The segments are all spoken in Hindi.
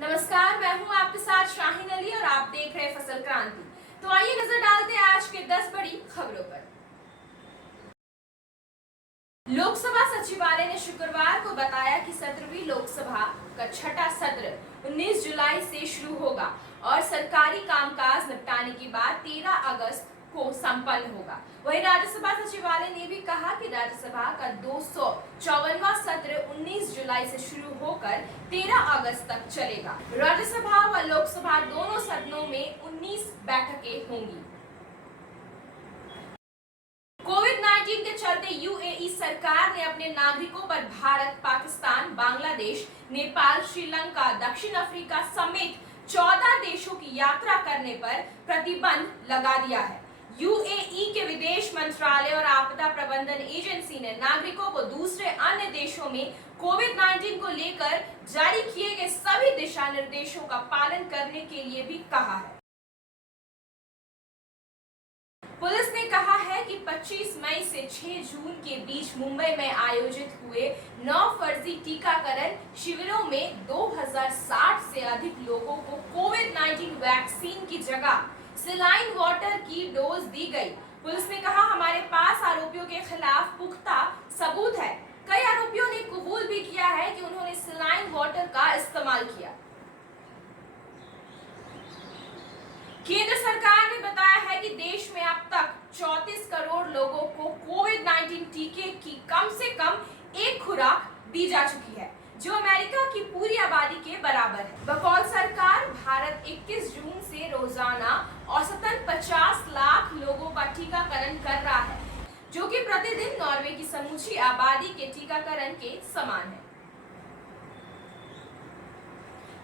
नमस्कार, मैं हूं आपके साथ शाहीन अली और आप देख रहे फसल क्रांति। तो आइए नजर डालते हैं आज के 10 बड़ी खबरों पर। लोकसभा सचिवालय ने शुक्रवार को बताया कि 17वीं लोकसभा का छठा सत्र 19 जुलाई से शुरू होगा और सरकारी कामकाज निपटाने के बाद 13 अगस्त को संपन्न होगा। वहीं राज्यसभा सचिवालय ने भी कहा कि राज्यसभा का 254वां सत्र 19 जुलाई से शुरू होकर 13 अगस्त तक चलेगा। राज्यसभा व लोकसभा दोनों सदनों में 19 बैठकें होंगी। कोविड-19 के चलते यूएई सरकार ने अपने नागरिकों पर भारत, पाकिस्तान, बांग्लादेश, नेपाल, श्रीलंका, दक्षिण अफ्रीका समेत 14 देशों की यात्रा करने पर प्रतिबंध लगा दिया है। यूएई के विदेश मंत्रालय और आपदा प्रबंधन एजेंसी ने नागरिकों को दूसरे अन्य देशों में कोविड-19 को लेकर जारी किए गए सभी दिशा निर्देशों का पालन करने के लिए भी कहा है। पुलिस ने कहा है कि 25 मई से 6 जून के बीच मुंबई में आयोजित हुए 9 फर्जी टीकाकरण शिविरों में 2060 से अधिक लोगों को कोविड-19 वैक्सीन की जगह सलाइन वाटर की डोज दी गई। पुलिस ने कहा, हमारे पास आरोपियों के खिलाफ पुख्ता सबूत है। कई आरोपियों ने कबूल भी किया है कि उन्होंने सलाइन वाटर का इस्तेमाल किया। केंद्र सरकार ने बताया है कि देश में अब तक 34 करोड़ लोगों को कोविड-19 टीके की कम से कम एक खुराक दी जा चुकी है, जो अमेरिका की पूरी आबादी के बराबर है। बकौल सरकार, भारत 21 जून से रोजाना औसतन 50 लाख लोगों का टीकाकरण कर रहा है, जो कि प्रतिदिन नॉर्वे की समूची आबादी के टीकाकरण के समान है।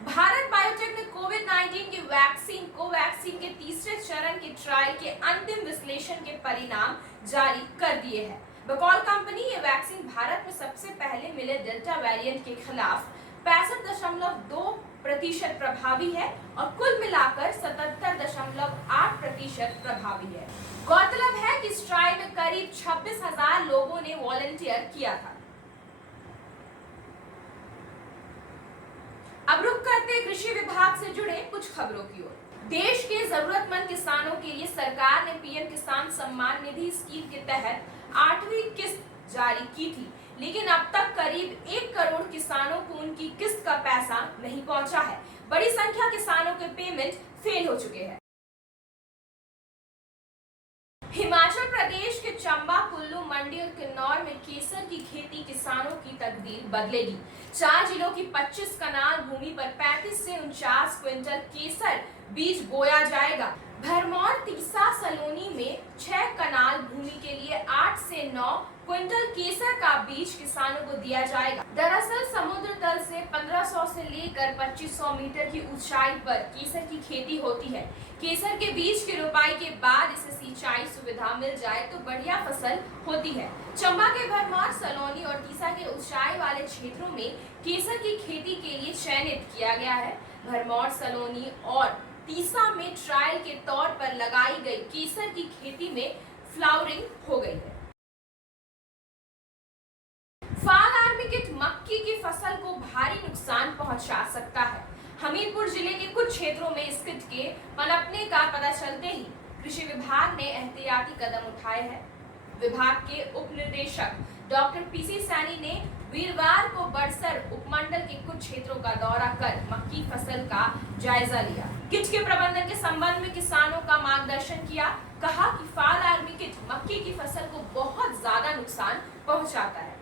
भारत बायोटेक ने कोविड-19 की वैक्सीन कोवैक्सीन के तीसरे चरण के ट्रायल के अंतिम विश्लेषण के परिणाम जारी कर दिए हैं। बकौल कंपनी, ये वैक्सीन भारत में सबसे पहले मिले डेल्टा वेरिएंट के खिलाफ 65.2% प्रभावी है और कुल मिलाकर 77.8% प्रभावी है। गौरतलब है कि इस ट्रायल में करीब 26,000 लोगों ने वॉलंटियर किया था। अब रुक करते कृषि विभाग से जुड़े कुछ खबरों की ओर। देश के जरूरतमंद किसानों के लिए सरकार ने पीएम किसान सम्मान निधि स्कीम के तहत 8वीं किस्त जारी की थी, लेकिन अब तक करीब 1 करोड़ किसानों को उनकी किस्त का पैसा नहीं पहुंचा है। बड़ी संख्या किसानों के पेमेंट फेल हो चुके हैं। हिमाचल प्रदेश के चंबा, कुल्लू, मंडी और किन्नौर में केसर की खेती किसानों की तकदीर बदलेगी। 4 जिलों की 25 कनाल भूमि पर 35 से 49 क्विंटल केसर बीज बोया जाएगा। भरमौर, तीसा, सलोनी में 6 कनाल भूमि के लिए 8 से 9 क्विंटल केसर का बीज किसानों को दिया जाएगा। दरअसल समुद्र तल से 1500 से लेकर 2500 मीटर की ऊंचाई पर केसर की खेती होती है। केसर के बीज की रोपाई के बाद इसे सिंचाई सुविधा मिल जाए तो बढ़िया फसल होती है। चंबा के भरमौर, सलोनी और तीसा के ऊंचाई वाले क्षेत्रों में केसर की खेती के लिए चयनित किया गया है। भरमौर, सलोनी और तीसा में ट्रायल के तौर पर लगाई गई केसर की खेती में फ्लावरिंग हो गई है। फाग आर्मी किट मक्की की फसल को भारी नुकसान पहुंचा सकता है। हमीरपुर जिले के कुछ क्षेत्रों में इस किट के पनपने का पता चलते ही कृषि विभाग ने एहतियाती कदम उठाए हैं। विभाग के उप निदेशक डॉक्टर पीसी सैनी ने वीरवार को बड़सर उपमंडल के कुछ क्षेत्रों का दौरा कर मक्की फसल का जायजा लिया। किट के प्रबंधन के संबंध में किसानों का मार्गदर्शन किया। कहा कि फाग आर्मी किट मक्की की फसल को बहुत ज्यादा नुकसान पहुंचाता है।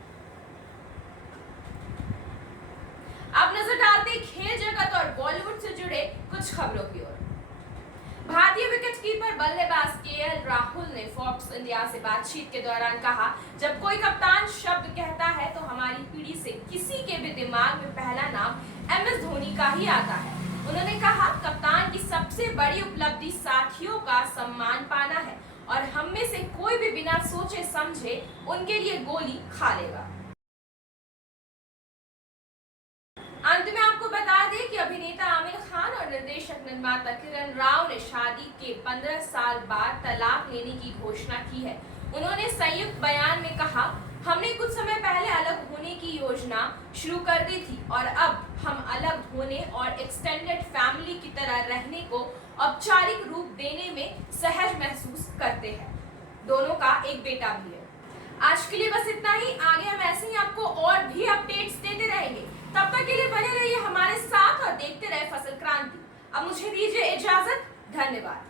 अब नजर डालते खेल जगत और बॉलीवुड से जुड़े कुछ खबरों की ओर। भारतीय विकेटकीपर बल्लेबाज केएल राहुल ने फोर्ब्स इंडिया से बातचीत के दौरान कहा, जब कोई कप्तान शब्द कहता है तो हमारी पीढ़ी से किसी के भी दिमाग में पहला नाम एमएस धोनी का ही आता है। उन्होंने कहा, कप्तान की सबसे बड़ी उपलब्धि साथियों का सम्मान पाना है और हम में से कोई भी बिना सोचे समझे उनके लिए गोली खा लेगा। अंत में आपको बता दें कि अभिनेता आमिर खान और निर्देशक निर्माता किरण राव ने शादी के 15 साल बाद तलाक लेने की घोषणा की है। उन्होंने संयुक्त बयान में कहा, हमने कुछ समय पहले अलग होने की योजना शुरू कर दी थी और अब हम अलग होने और एक्सटेंडेड फैमिली की तरह रहने को औपचारिक रूप देने में सहज महसूस करते हैं। दोनों का एक बेटा भी है। आज के लिए बस इतना ही। आगे हम ऐसे ही आपको और भी अपडेट्स देते रहेंगे। तब तक के लिए बने रहिए हमारे साथ और देखते रहे फसल क्रांति। अब मुझे दीजिए इजाजत। धन्यवाद।